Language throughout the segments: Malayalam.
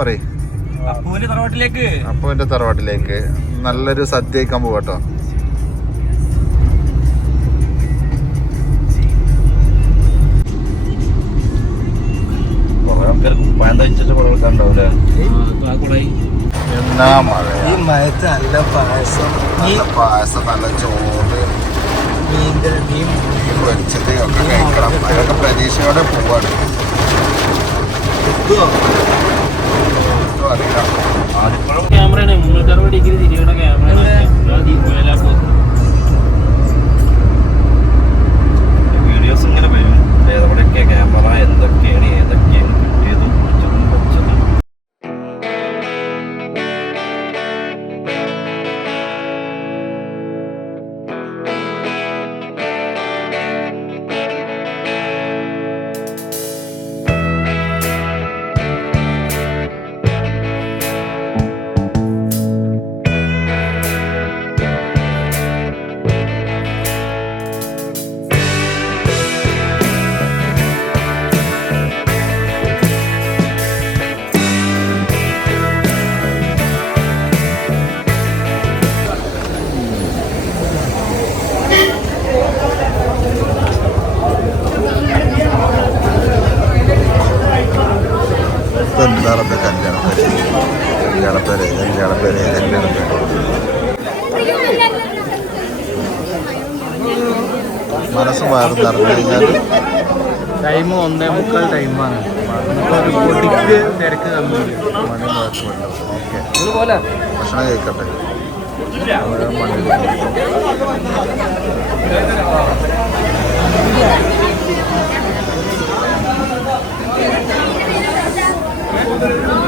പറയ്. അപ്പുവിന്റെ തറവാട്ടിലേക്ക്. നല്ലൊരു സദ്യ കഴിക്കാൻ പോകട്ടോ കുറെ ആൾക്കാർ കുപ്പായം തയ്ച്ചിട്ട് കുറെ ആൾക്കാർ ഉണ്ടാവില്ലേ എന്നാ മഴ ഈ മയത്ത് നല്ല പായസം നല്ല പായസം നല്ല ചോറ് മീന്റെ മീൻ മീൻ പൊരിച്ചത് ഒക്കെ കഴിക്കണം. അതൊക്കെ പ്രതീക്ഷയോടെ പോവാണ്. അറിയില്ല ക്യാമറയാണ് മുന്നൂറ്ററുപത് ഡിഗ്രി തിരിയണ ക്യാമറ എന്താണ് കല്യാണം കല്യാണ പേര് കല്യാണ പേര് കല്യാണ പേര് മനസ്സ് വയറും നിറഞ്ഞു കഴിഞ്ഞാൽ ടൈം ഒന്നേ മുക്കാൽ ടൈമാണ്. പൊട്ടിക്ക് തിരക്ക് കമ്മിയില്ല മണി കുഴപ്പമില്ല ഓക്കെ ഭക്ഷണം കഴിക്കട്ടെ. Oh,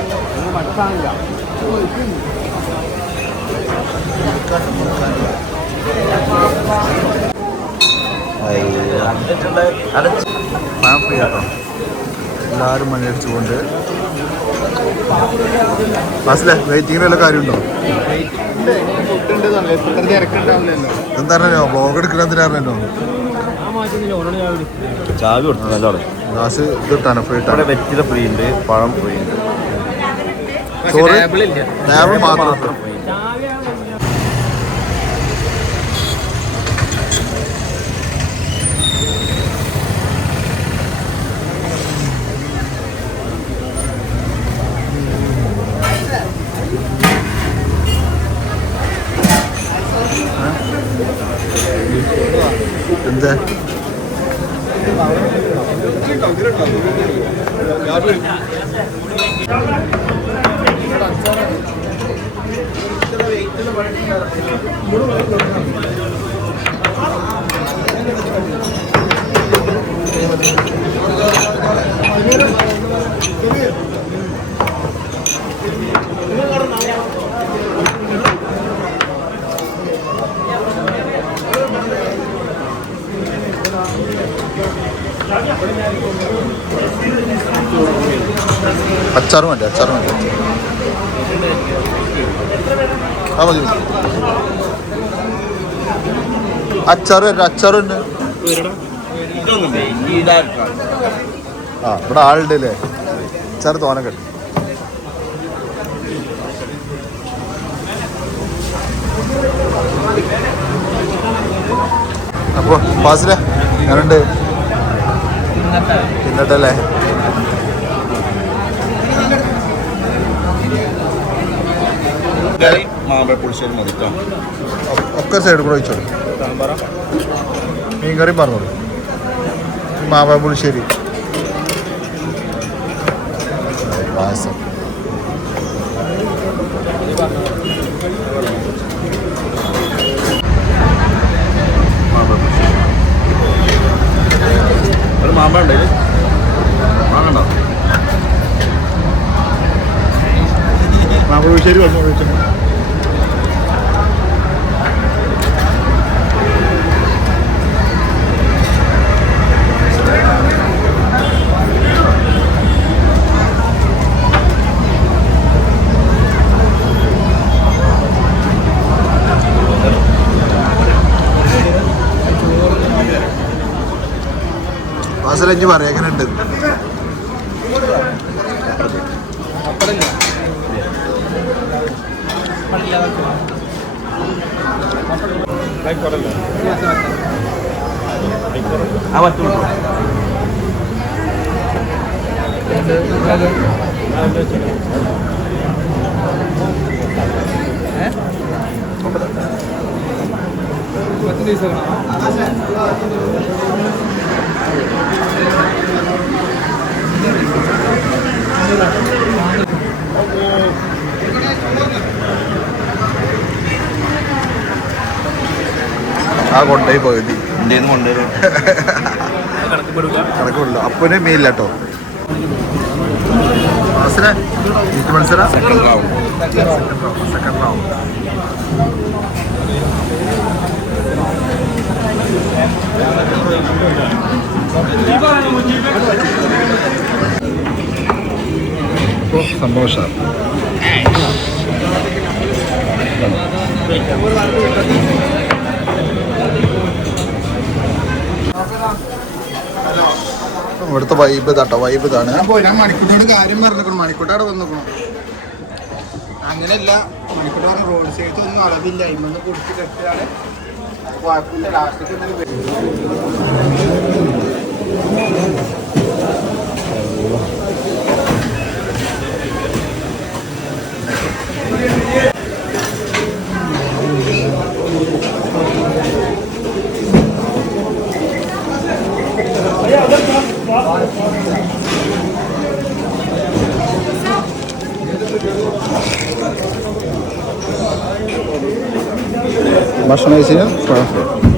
ഓരോ മണി ഞാൻ ഫ്രീ ആട്ടോ എല്ലാവരും മണിയടിച്ചുകൊണ്ട് കാര്യമുണ്ടോ എന്താണല്ലോ ബ്ലോഗ് എടുക്കണ ചാവി കൊടുത്തു നല്ലോണം ഫ്രീ ഇവിടെ ഇട്ടാണ് വെറ്റില ഫ്രീ ഉണ്ട് പഴം ഫ്രീ ഉണ്ട് ചോറ് ടേബിൾ മാത്രം. എന്താ? അച്ചാറ് അല്ലേ അച്ചാറും മതി ആ മതി. അച്ചാറ് തരാം, അച്ചാറ് ആ ഇവിടെ ആളുണ്ട് അല്ലേ? അച്ചാറ് തോനെ കെട്ടി. അപ്പൊ ഫാസിലെ ഞാനുണ്ട്. പിന്നിട്ടല്ലേ മാമ്പഴ പുളിശ്ശേരി മതി ഒക്കെ സൈഡ് കൂടെ വെച്ചോളൂ മീൻകറി പറഞ്ഞോളൂ. മാമ്പഴ പുളിശ്ശേരി. പായസം. ഒരു മാമ്പഴം ഉണ്ട് വാങ്ങണ്ടോ മാമ്പഴ വന്നു. വാസലഞ്ഞ് പറയാം എങ്ങനെ ഉണ്ട് ആ പറ്റുള്ളൂ ആ കൊണ്ടുപോയി പകുതി. ഇന്ത്യയിൽ കൊണ്ടുവരും. കണക്കുള്ളൂ അപ്പനെ മീനില്ല കേട്ടോ മത്സരം? സെക്കൻഡ് റൗണ്ട് സെക്കൻഡ് റൗണ്ട് സന്തോഷം ഇവിടുത്തെ വൈബ് ഇതാട്ടോ വൈബ് ഇതാണ്. ഞാൻ മണിക്കൂട്ടോട് കാര്യം പറഞ്ഞിരിക്കണം മണിക്കൂട്ട അവിടെ വന്നിരിക്കണം അങ്ങനെയല്ല മണിക്കൂട്ട് പറഞ്ഞ റോഡ് സൈഡ് ഒന്നും അളവില്ല. ഇന്നൊന്ന് കുടിച്ച് കെട്ടിയാണ് കുഴപ്പമില്ല ലാസ്റ്റിക്ക് ഭക്ഷണം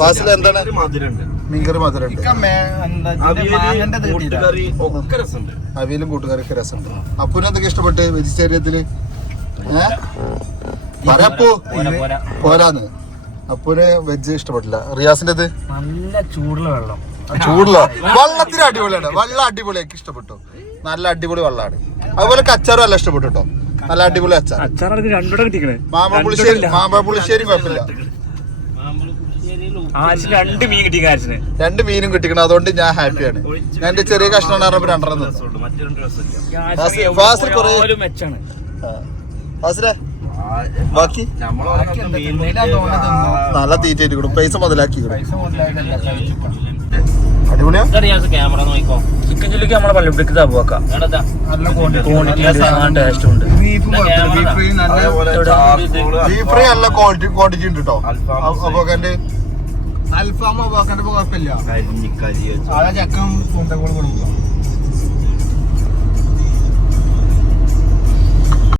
വാസിൽ എന്താണ്? ഒരു മധുരമുണ്ട്. മീൻകറി മധുരമുണ്ട്. അവിയൽ കൂട്ടുകറി ഒക്കെ രസമുണ്ട്. അവിയലും കൂട്ടുകാരൊക്കെ രസമുണ്ട്. അപ്പൂന് എന്തൊക്കെ ഇഷ്ടപ്പെട്ട് വെജിറ്റേറിയത്തിൽ? പറയപ്പൂ പോരാ പോരാ. പോരാന്ന്. അപ്പൂന് വെജ് ഇഷ്ടപ്പെട്ടില്ല. റിയാസിന്റെ നല്ല ചൂടുള്ള വെള്ളം. ചൂടുള്ള വെള്ളത്തിന് അടിപൊളിയാണ്. വെള്ളം അടിപൊളിയാക്കി ഇഷ്ടപ്പെട്ടു. നല്ല അടിപൊളി വെള്ളമാണ്. അതുപോലെ കച്ചാറും നല്ല ഇഷ്ടപ്പെട്ടു കേട്ടോ. നല്ല അടിപൊളി അച്ചാർ മാമ്പഴപ്പുളിശ്ശേരി മാമ്പഴപ്പുളിശ്ശേരി കുഴപ്പമില്ല. രണ്ട് മീൻ കിട്ടി രണ്ട് മീനും കിട്ടിക്കണം. അതുകൊണ്ട് ഞാൻ ഹാപ്പിയാണ്. ഞാൻ എന്റെ ചെറിയ കഷ്ണം പറഞ്ഞപ്പോ രണ്ടെണ്ണം ഫാസിൽ- ഫാസിൽ കുറേ- ഒരു മെച്ചാണ്. ഫാസിലെ ബാക്കി? നല്ല തീറ്റ കൊടുക്കും. പൈസ മുതലാക്കി ക്യാമറ നോക്കിക്കോ. ചിക്കൻ ചില്ലിക്ക് നമ്മളെ പള്ളിപ്പിടിക്ക് ക്വാണ്ടിറ്റി ക്വാണ്ടിറ്റി ടേസ്റ്റ് ഉണ്ട്. ബീഫ് കുഴപ്പമില്ല ഫ്രൈ നല്ല ക്വാളിറ്റി ക്വാണ്ടിറ്റി ഉണ്ട് കേട്ടോ അൽഫാം എന്റെ അൽഫാമോ പോക്കണ്ട കുഴപ്പമില്ല. അതാ ചക്കൻ കൊടുക്കുക.